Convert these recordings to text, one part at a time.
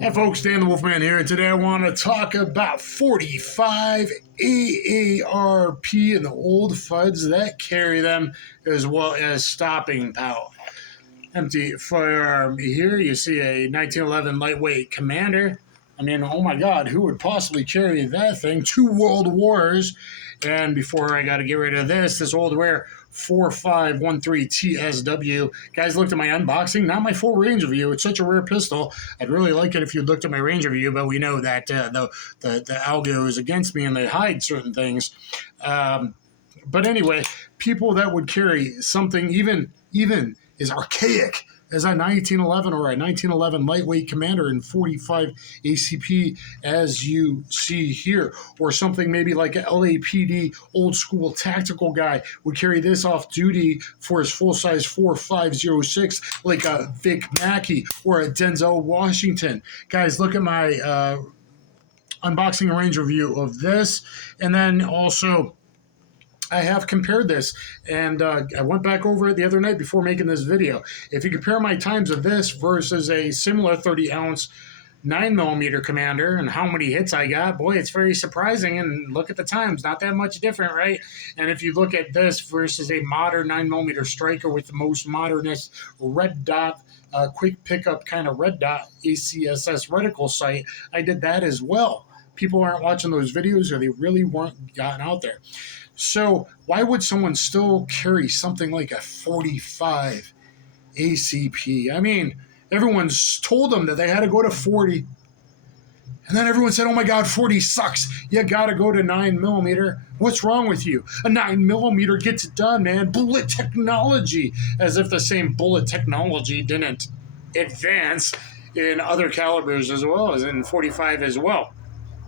Hey folks, Dan the Wolfman here, and today I want to talk about 45 AARP and the old FUDDS that carry them, as well as stopping power. Empty firearm here. You see a 1911 lightweight Commander. I mean, oh my God, who would possibly carry that thing? 2 world wars. And before I got to get rid of this old rare 4513 TSW. Guys, looked at my unboxing, not my full range review. It's such a rare pistol. I'd really like it if you looked at my range review, but we know that the algo is against me and they hide certain things. But anyway, people that would carry something even as archaic as a 1911 or a 1911 lightweight Commander in 45 ACP, as you see here, or something maybe like an LAPD old school tactical guy would carry this off duty for his full size 4506, like a Vic Mackey or a Denzel Washington. Guys, look at my unboxing range review of this, and then also I have compared this, and I went back over it the other night before making this video. If you compare my times of this versus a similar 30-ounce 9mm Commander and how many hits I got, boy, it's very surprising. And look at the times, not that much different, right? And if you look at this versus a modern 9mm striker with the most modernist red dot, quick pickup kind of red dot ACSS reticle sight, I did that as well. People aren't watching those videos, or they really weren't gotten out there. So why would someone still carry something like a 45 ACP? I mean, everyone's told them that they had to go to 40. And then everyone said, oh my God, 40 sucks. You got to go to 9mm. What's wrong with you? A 9mm gets it done, man. Bullet technology. As if the same bullet technology didn't advance in other calibers as well as in 45 as well.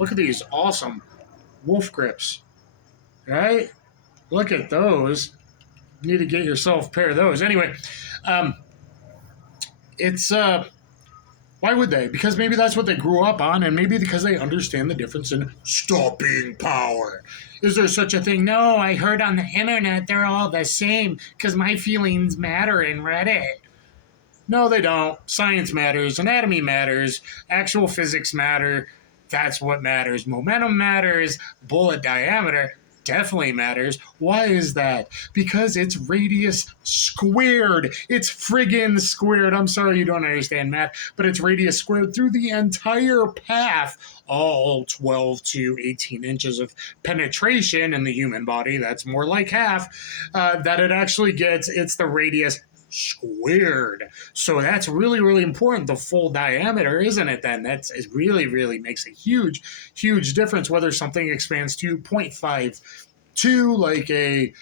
Look at these awesome wolf grips. Right? Look at those. You need to get yourself a pair of those. Anyway, it's why would they? Because maybe that's what they grew up on, and maybe because they understand the difference in stopping power. Is there such a thing? No, I heard on the internet they're all the same because my feelings matter in Reddit. No, they don't. Science matters. Anatomy matters. Actual physics matter. That's what matters. Momentum matters. Bullet diameter definitely matters. Why is that? Because it's radius squared. It's friggin' squared. I'm sorry you don't understand math, but it's radius squared through the entire path, all 12 to 18 inches of penetration in the human body. That's more like half that it actually gets. It's the radius squared. So that's really, really important, the full diameter, isn't it then? It really makes a huge difference whether something expands to 0.52 like a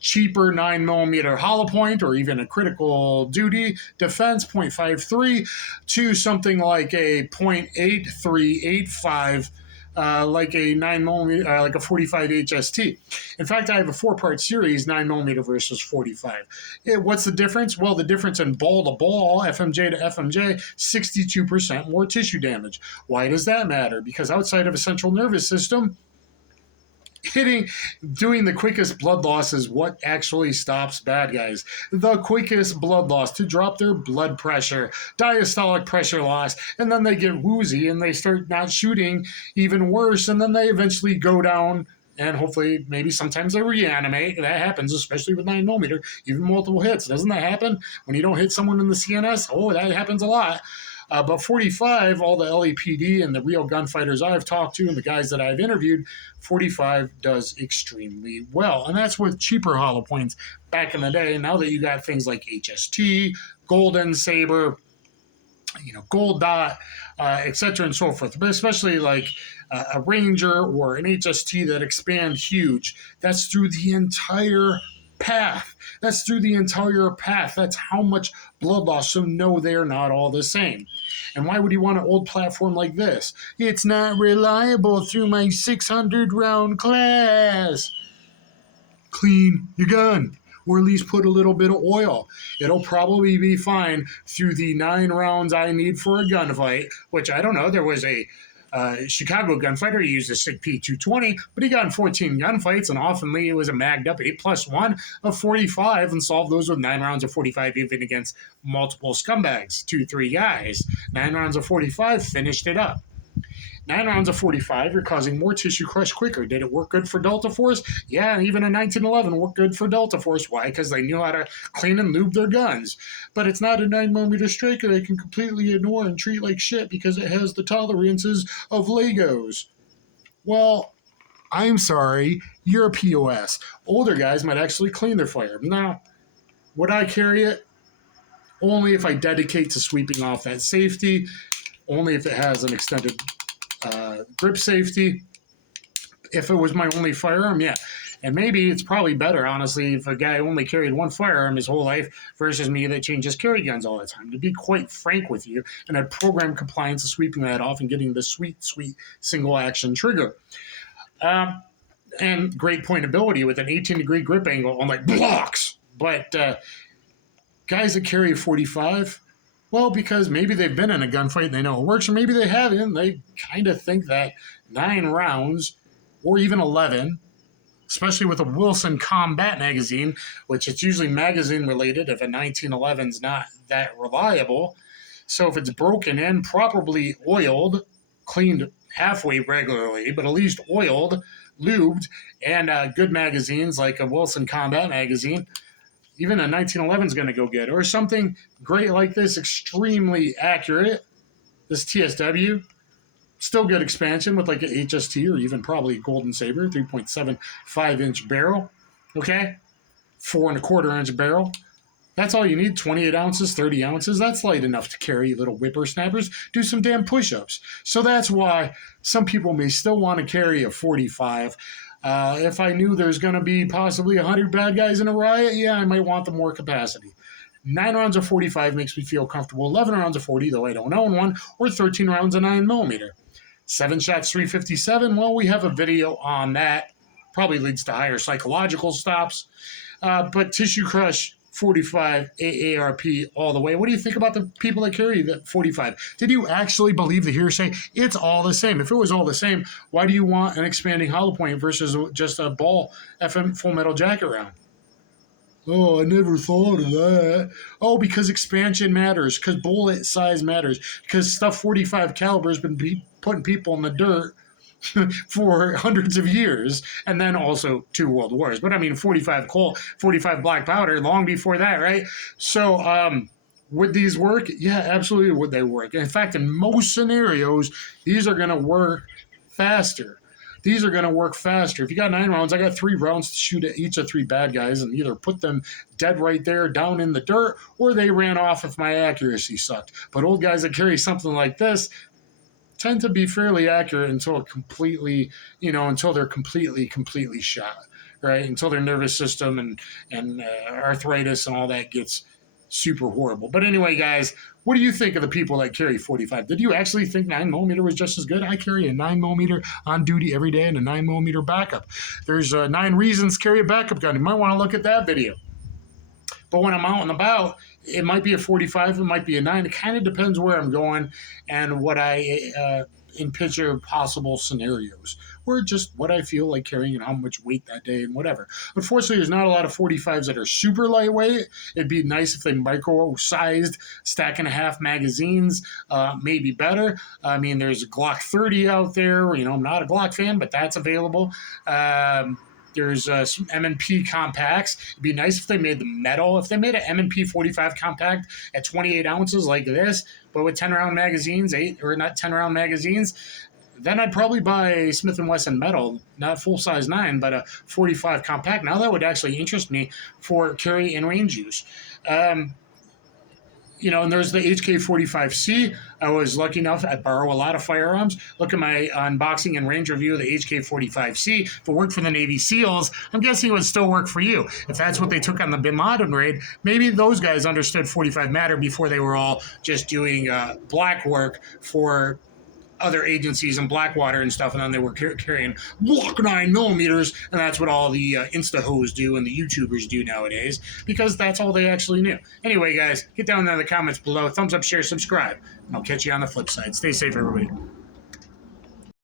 cheaper 9mm hollow point, or even a critical duty defense 0.53 to something like a 0.8385 like a 9mm, like a 45 HST. In fact, I have a 4-part series, 9mm versus 45. What's the difference? Well, the difference in ball to ball, FMJ to FMJ, 62% more tissue damage. Why does that matter? Because outside of a central nervous system, doing the quickest blood loss is what actually stops bad guys. The quickest blood loss, to drop their blood pressure, diastolic pressure loss, and then they get woozy and they start not shooting, even worse, and then they eventually go down, and hopefully maybe sometimes they reanimate. That happens, especially with 9mm, even multiple hits. Doesn't that happen when you don't hit someone in the CNS? Oh, that happens a lot. But 45, all the LAPD and the real gunfighters I've talked to and the guys that I've interviewed, 45 does extremely well. And that's with cheaper hollow points back in the day. Now that you got things like HST, Golden Saber, Gold Dot, etc. and so forth, but especially like a Ranger or an HST that expand huge, that's through the entire path. That's through the entire path. That's how much blood loss. So no, they're not all the same. And why would you want an old platform like this? It's not reliable through my 600-round class. Clean your gun, or at least put a little bit of oil. It'll probably be fine through the 9 rounds I need for a gunfight, which I don't know. There was a Chicago gunfighter. He used a SIG P220, but he got in 14 gunfights, and oftenly it was a magged up 8+1 of 45 and solved those with 9 rounds of 45, even against multiple scumbags, 2-3 guys. 9 rounds of 45 finished it up. 9 rounds of 45, you're causing more tissue crush quicker. Did it work good for Delta Force? Yeah, even in 1911 worked good for Delta Force. Why? Because they knew how to clean and lube their guns. But it's not a 9mm striker they can completely ignore and treat like shit because it has the tolerances of Legos. Well, I'm sorry, you're a POS. Older guys might actually clean their firearm. Now, would I carry it? Only if I dedicate to sweeping off that safety. Only if it has an extended grip safety. If it was my only firearm, yeah. And maybe it's probably better, honestly, if a guy only carried one firearm his whole life versus me that changes carry guns all the time. To be quite frank with you, and had program compliance of sweeping that off and getting the sweet single action trigger. And great pointability with an 18-degree grip angle on like blocks. But guys that carry a 45, well, because maybe they've been in a gunfight and they know it works, or maybe they haven't. They kind of think that 9 rounds or even 11, especially with a Wilson combat magazine, which it's usually magazine related if a 1911 is not that reliable. So if it's broken in, properly oiled, cleaned halfway regularly, but at least oiled, lubed, and good magazines like a Wilson combat magazine, even a 1911 is going to go good. Or something great like this, extremely accurate, this TSW, still good expansion with like an HST or even probably a Golden Saber, 3.75-inch barrel, okay? 4.25-inch barrel. That's all you need, 28 ounces, 30 ounces. That's light enough to carry little whippersnappers, do some damn push-ups. So that's why some people may still want to carry a 45. If I knew there's going to be possibly 100 bad guys in a riot, yeah, I might want the more capacity. 9 rounds of 45 makes me feel comfortable. 11 rounds of 40, though I don't own one, or 13 rounds of 9mm. 7 shots, 357, well, we have a video on that. Probably leads to higher psychological stops. But tissue crush, 45, AARP all the way. What do you think about the people that carry the 45? Did you actually believe the hearsay? It's all the same. If it was all the same, why do you want an expanding hollow point versus just a ball FM full metal jacket round? Oh, I never thought of that. Oh, because expansion matters, because bullet size matters, because stuff 45 caliber has been putting people in the dirt for hundreds of years, and then also 2 world wars. But I mean, 45 Colt, 45 black powder, long before that, right? So, would these work? Yeah, absolutely would they work. In fact, in most scenarios, these are going to work faster. These are going to work faster. If you got 9 rounds, I got 3 rounds to shoot at each of 3 bad guys and either put them dead right there down in the dirt, or they ran off if my accuracy sucked. But old guys that carry something like this tend to be fairly accurate until completely, until they're completely shot, right? Until their nervous system and arthritis and all that gets super horrible. But anyway, guys, what do you think of the people that carry 45? Did you actually think 9mm was just as good? I carry a 9mm on duty every day and a 9mm backup. There's 9 reasons to carry a backup gun. You might want to look at that video. But when I'm out and about, it might be a 45, it might be a 9. It kind of depends where I'm going and what I in picture possible scenarios, or just what I feel like carrying and how much weight that day and whatever. Unfortunately, there's not a lot of 45s that are super lightweight. It'd be nice if they micro-sized, stack-and-a-half magazines, maybe better. I mean, there's a Glock 30 out there. I'm not a Glock fan, but that's available. There's some M&P compacts. It'd be nice if they made the metal. If they made an M&P 45 compact at 28 ounces like this, but with 10-round magazines, 10-round magazines, then I'd probably buy a Smith & Wesson metal, not full-size 9, but a 45 compact. Now that would actually interest me for carry and range use. And there's the HK45C. I was lucky enough to borrow a lot of firearms. Look at my unboxing and range review of the HK45C. If it worked for the Navy SEALs, I'm guessing it would still work for you. If that's what they took on the Bin Laden raid, maybe those guys understood 45 matter before they were all just doing black work for other agencies in Blackwater and stuff, and then they were carrying Glock 9mm, and that's what all the Insta-hoes do and the YouTubers do nowadays, because that's all they actually knew. Anyway, guys, get down there in the comments below. Thumbs up, share, subscribe. I'll catch you on the flip side. Stay safe, everybody.